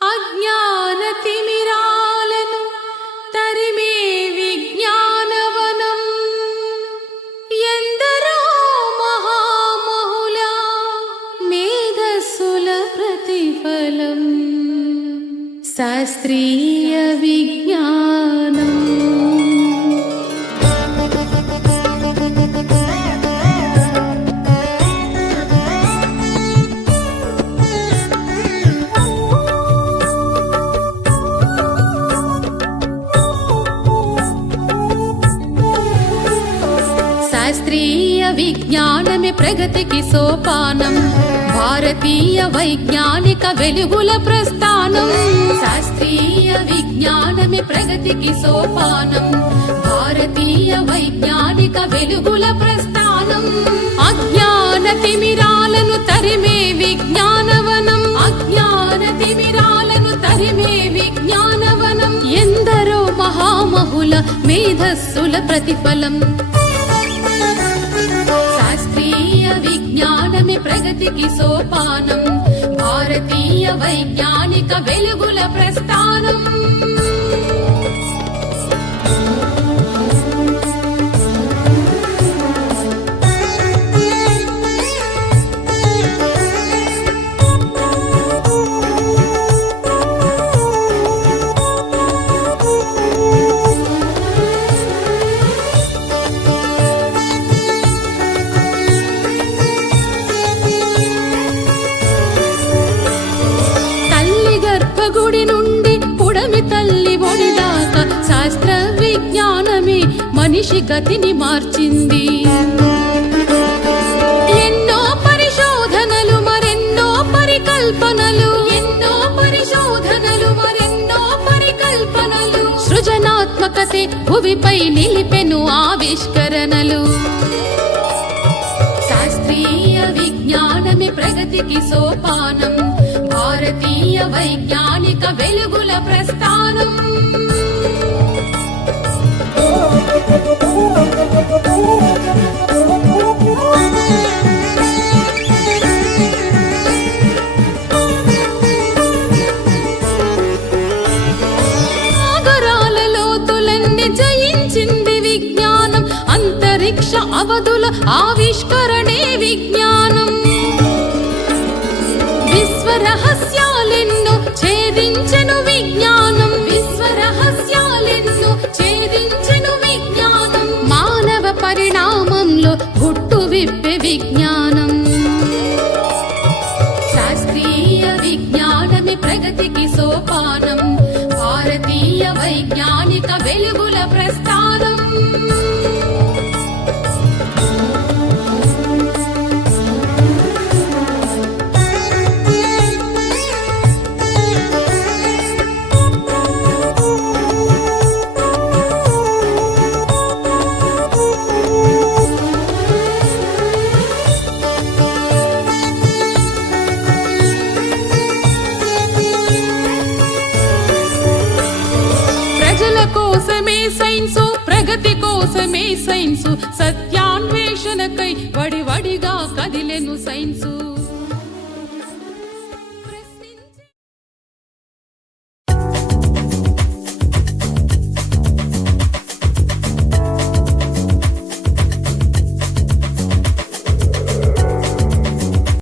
అజ్ఞానతిమిరాలను తరిమే విజ్ఞానవనం ఎందరో మహామహుల మేధస్సుల ప్రతిఫలం శాస్త్రీయ విజ్ఞానం. శాస్త్రీయ విజ్ఞానమే ప్రగతికి సోపానం, భారతీయ వైజ్ఞానిక వెలుగుల ప్రస్థానం. శాస్త్రీయ విజ్ఞానమే ప్రగతికి సోపానం, భారతీయ వైజ్ఞానిక వెలుగుల ప్రస్థానం. అజ్ఞాన తిమిరాలను తరిమే విజ్ఞానవనం, అజ్ఞాన తిమిరాలను తరిమే విజ్ఞానవనం ఎందరో మహామహుల మేధస్సుల ప్రతిఫలం. విజ్ఞానమే ప్రగతికి సోపానం, భారతీయ వైజ్ఞానిక వెలుగుల ప్రస్థానం. గుడి నుండి పుడమి తల్లి ఒడి దాకా శాస్త్ర విజ్ఞానమే మనిషి గతిని మార్చింది. ఎన్నో పరిశోధనలు మరెన్నో పరికల్పనలు, ఎన్నో పరిశోధనలు మరెన్నో పరికల్పనలు, సృజనాత్మకతే భువిపై నిలిపెను ఆవిష్కరణలు. శాస్త్రీయ విజ్ఞానమే ప్రగతికి సోపానం, భారతీయ వైజ్ఞానిక వెలుగుల ప్రస్థానం. సాగరాల లోతులన్నీ జయించింది విజ్ఞానం, అంతరిక్ష అవధుల ఆవిష్కరణే విజ్ఞానం. విశ్వరహస్యాలెన్నో ఛేదించెను విజ్ఞానం, విశ్వరహస్యాలెన్నో ఛేదించెను విజ్ఞానం. మానవ పరిణామంలో గుట్టు విప్పే విజ్ఞానం. శాస్త్రీయ విజ్ఞానమే ప్రగతికి సోపానం, భారతీయ వైజ్ఞానిక వెలుగుల ప్రస్థానం. కోసమే సైన్సు, ప్రగతి కోసమే సైన్సు, సత్యాన్వేషణకై వడివడిగా కదిలెను సైన్సు.